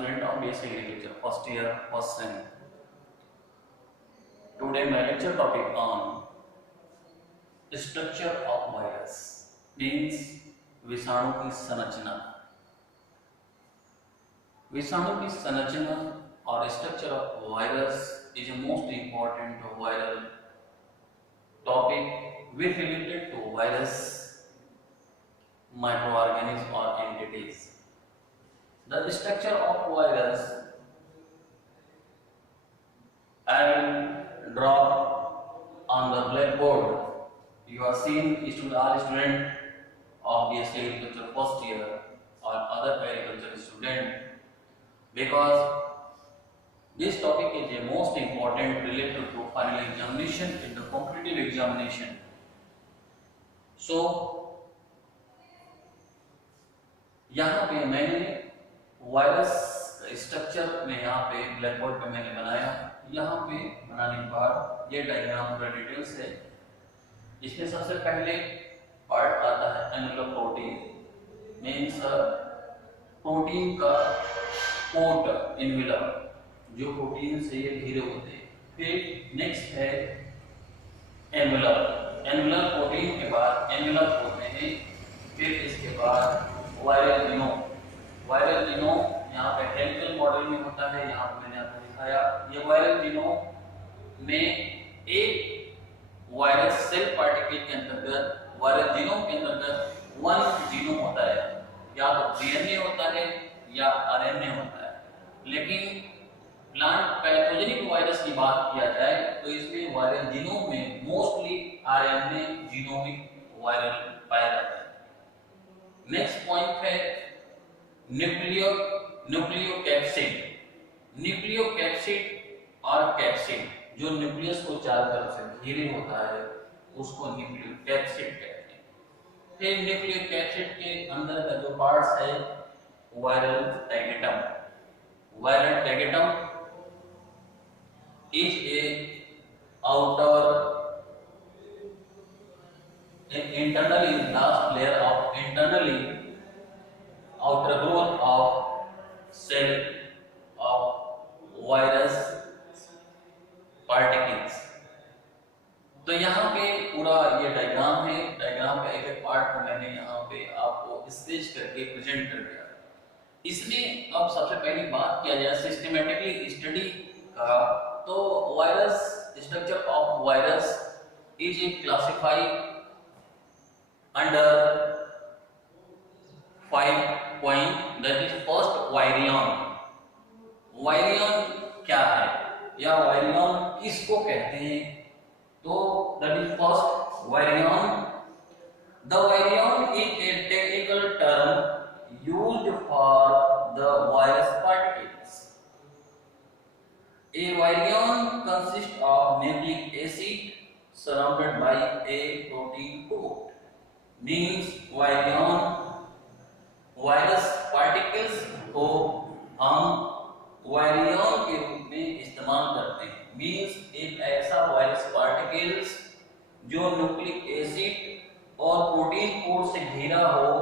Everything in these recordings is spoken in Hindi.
student of BSc Agriculture, first year, first sem. Today my lecture topic on structure of virus means विषाणु की संरचना. विषाणु की संरचना और structure of virus is a most important viral topic which related to virus, microorganisms or entities. The structure of virus I will draw on the blackboard. You are seeing all student of BSc Agriculture first year or other agriculture student, because this topic is the most important related to final examination in the competitive examination. So यहाँ पे मैंने वायरस स्ट्रक्चर में यहाँ पे ब्लैक बोर्ड पे मैंने बनाया. यहाँ पे बनाने के बाद ये डायग्राम पूरा डिटेल्स है. इसमें सबसे पहले पार्ट आता है एनवेलप प्रोटीन, मीन्स प्रोटीन का कोट एनवेलप, जो प्रोटीन से ये घिरे होते हैं. फिर नेक्स्ट है एनवेलप. एनवेलप प्रोटीन के बाद एनवेलप होते हैं. फिर इसके बाद वायरल जीनोम. वायरल जीनोम यहाँ पे हेलिकल मॉडल में होता है. यहाँ पे मैंने आपको दिखाया. ये वायरल जीनोम में एक वायरस सेल पार्टिकल के अंतर्गत, वायरल जीनोम के अंतर्गत वन जीनोम होता है. या तो डीएनए होता है या आरएनए होता है. लेकिन प्लांट पैथोजेनिक वायरस की बात किया जाए तो इसमें वायरल जीनोम में मोस्टली आरएनए जीनोमिक वायरल पाया जाता है. नेक्स्ट पॉइंट है न्यूक्लियोकैप्सिड. न्यूक्लियोकैप्सिड और कैप्सिड, जो न्यूक्लियस को चारों तरफ से घेरे होता है, उसको न्यूक्लियोकैप्सिड कहते हैं. फिर न्यूक्लियोकैप्सिड के अंदर का जो पार्ट्स है viral tegument. Viral tegument is a outer internally last layer of internally outer growth of cell of virus particles. तो यहाँ पे पूरा ये डायग्राम है. डायग्राम का एक एक पार्ट को मैंने यहाँ पे आपको स्केच करके प्रेजेंट कर दिया. इसमें अब सबसे पहली बात किया जाए सिस्टमेटिकली स्टडी का, तो virus structure of virus is a classified under 5 point, that is first virion. Virion क्या है या virion किसको कहते हैं? तो that is first virion. The virion is a technical term used for the virus particles. A virion consists of nucleic acid surrounded by a protein coat. Means virion virus particles को हम वायरियन के रूप में इस्तेमाल करते हैं. मींस एक ऐसा वायरस पार्टिकल्स जो न्यूक्लिक एसिड और प्रोटीन कोट से घिरा हो,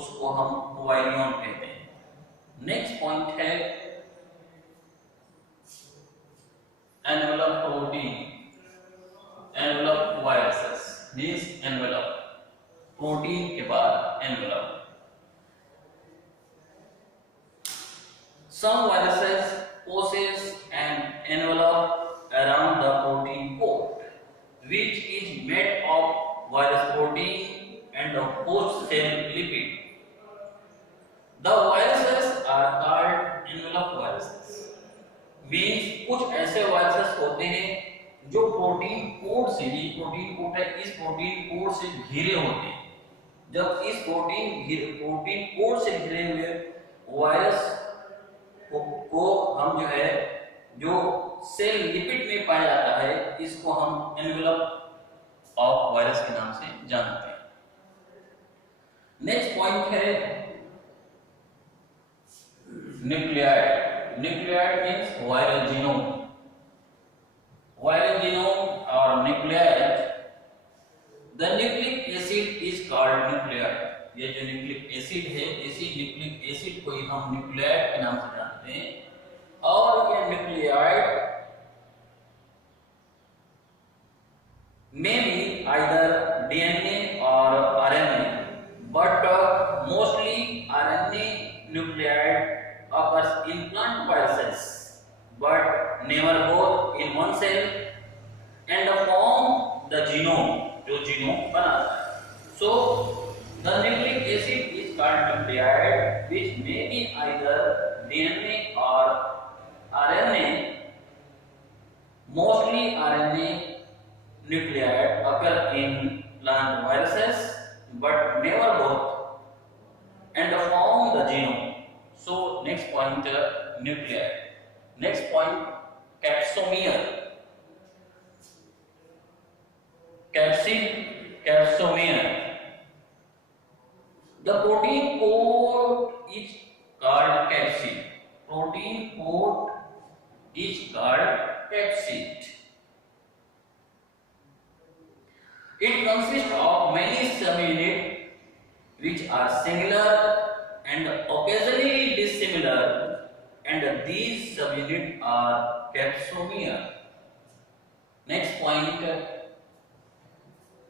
उसको हम वायरियन कहते हैं. नेक्स्ट पॉइंट है envelope protein. Envelope viruses means envelope, protein के बाद envelope. Some viruses possess an envelope around the protein coat, which is made of virus protein and the host cell lipid. The viruses are called envelope viruses. Means कुछ ऐसे वायरसेस होते हैं जो प्रोटीन कोट से, ये प्रोटीन कोट है, इस प्रोटीन कोट से घिरे होते हैं. जब इस प्रोटीन कोट से घिरे हुए वायरस को हम जो है, जो सेल लिपिड में पाया जाता है, इसको हम एनवेलप ऑफ वायरस के नाम से जानते हैं. नेक्स्ट पॉइंट है nuclide. Nuclide means viral genome. Viral genome और nuclide. The nucleic acid is called nucleotide. ये जो न्यूक्लिक एसिड है, इसी न्यूक्लिक एसिड को ही हम न्यूक्लियाइड के नाम से जानते हैं। और ये nuclide may be either DNA or RNA, but mostly RNA nucleide occurs in plant viruses, but never both in one cell and form the genome, जो genome बनाता है. So the nucleic acid is called nucleide, which may be either DNA or RNA. Mostly RNA nuclei occur in plant viruses, but never both, and form the genome. So next point, nuclei. Next point, capsomere. Capsomere. The protein coat is called capsid. Protein coat is called capsid. It consists of many subunits which are similar and occasionally dissimilar, and these subunits are capsomere. Next point,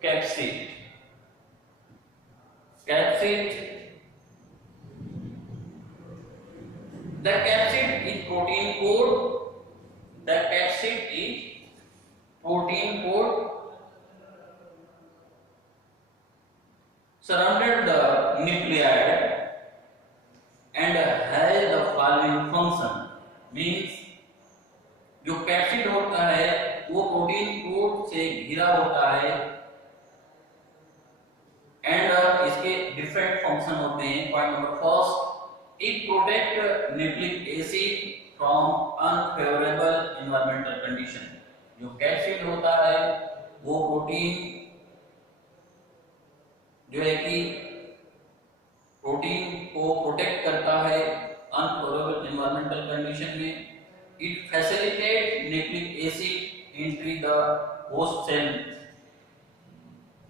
capsid. The capsid is protein coat. The capsid is protein coat surrounded the nucleide and has the following function. Means जो कैप्सिड होता है वो प्रोटीन कोट से घिरा होता है एंड इसके डिफरेंट फंक्शन होते हैं. Point number first, it protect nucleic acid from unfavourable environmental condition. जो कैप्सिड होता है वो प्रोटीन जो है कि प्रोटीन को प्रोटेक्ट करता है अनफेवरेबल एनवायरमेंटल कंडीशन में. It facilitate nucleic acid entry the host cell.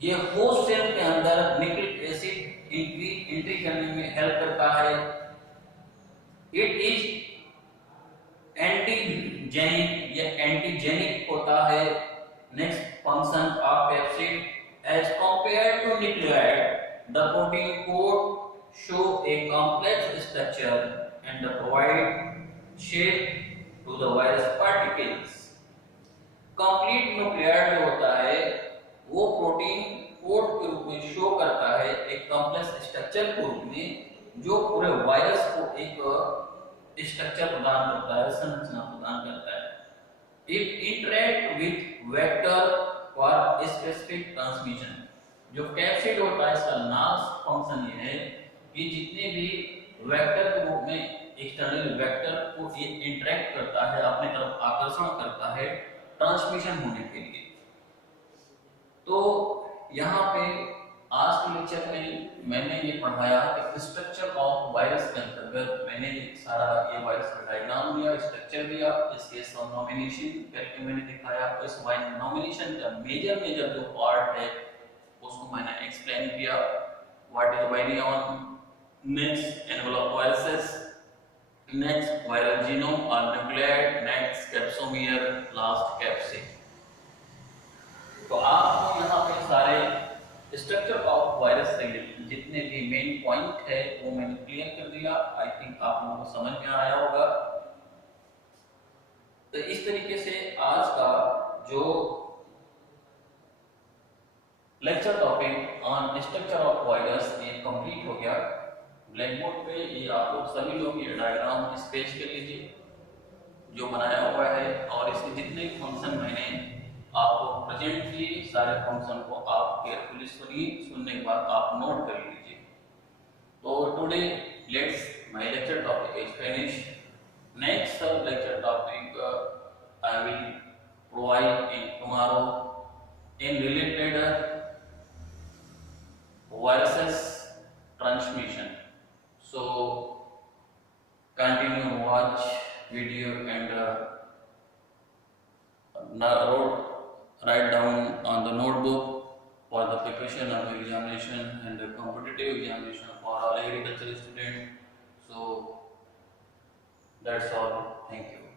ये होस्ट सेल के अंदर न्यूक्लिक एसिड एंट्री करने में हेल्प करता है. इट इज एंटीजेनिक, ये एंटीजेनिक होता है. Next function of capsid, as compared to nucleide, the protein coat show a complex structure and provide shape to the virus particles. Complete nucleide जो होता है वो प्रोटीन कोट के रूप में शो करता है एक कॉम्प्लेक्स स्ट्रक्चर के रूप में जो पूरे वायरस को एक स्ट्रक्चर प्रदान करता है, संरचना प्रदान करता है. It interact with vector for specific transmission. जो कैप्सिड होता है इसका लास्ट फंक्शन ये है कि जितने भी वेक्टर के रूप में एक्सटर्नल वेक्टर को ये इंटरेक्ट करता है, अपने तरफ आकर्षण करता है ट्रांसमिशन होने के लिए. तो यहाँ पे आज के लेक्चर में मैंने ये पढ़ाया कि स्ट्रक्चर ऑफ वायरस के अंतर्गत मैंने सारा ये वायरस का डायग्राम दिया, स्ट्रक्चर दिया, इसके नॉमिनेशन करके मैंने दिखाया. तो इस नॉमिनेशन का मेजर जो पार्ट है उसको मैंने एक्सप्लेन किया. What is virion, next envelope viruses, next viral genome और nucleoid, next capsomere, last capsid. तो आपको यहाँ पे सारे स्ट्रक्चर ऑफ वायरस से जितने भी मेन पॉइंट है वो मैंने क्लियर कर दिया. आई थिंक आप लोगों को समझ में आया होगा. तो इस तरीके से आज का जो lecture topic on structure of virus ये कंप्लीट हो गया. ब्लैक बोर्ड पे ये आप लोग सभी लोग ये डायग्राम स्केच कर लीजिए जो बनाया हुआ है, और इसके जितने फंक्शन मैंने आपको प्रेजेंट किए सारे फंक्शन को आप केयरफुली सुनिए. सुनने के बाद आप नोट कर लीजिए. तो today let's my lecture topic is finish. Next lecture topic I will provide in tomorrow in related viruses transmission. So continue watch video and write down on the notebook for the preparation of examination and the competitive examination for all agricultural students. So that's all. Thank you.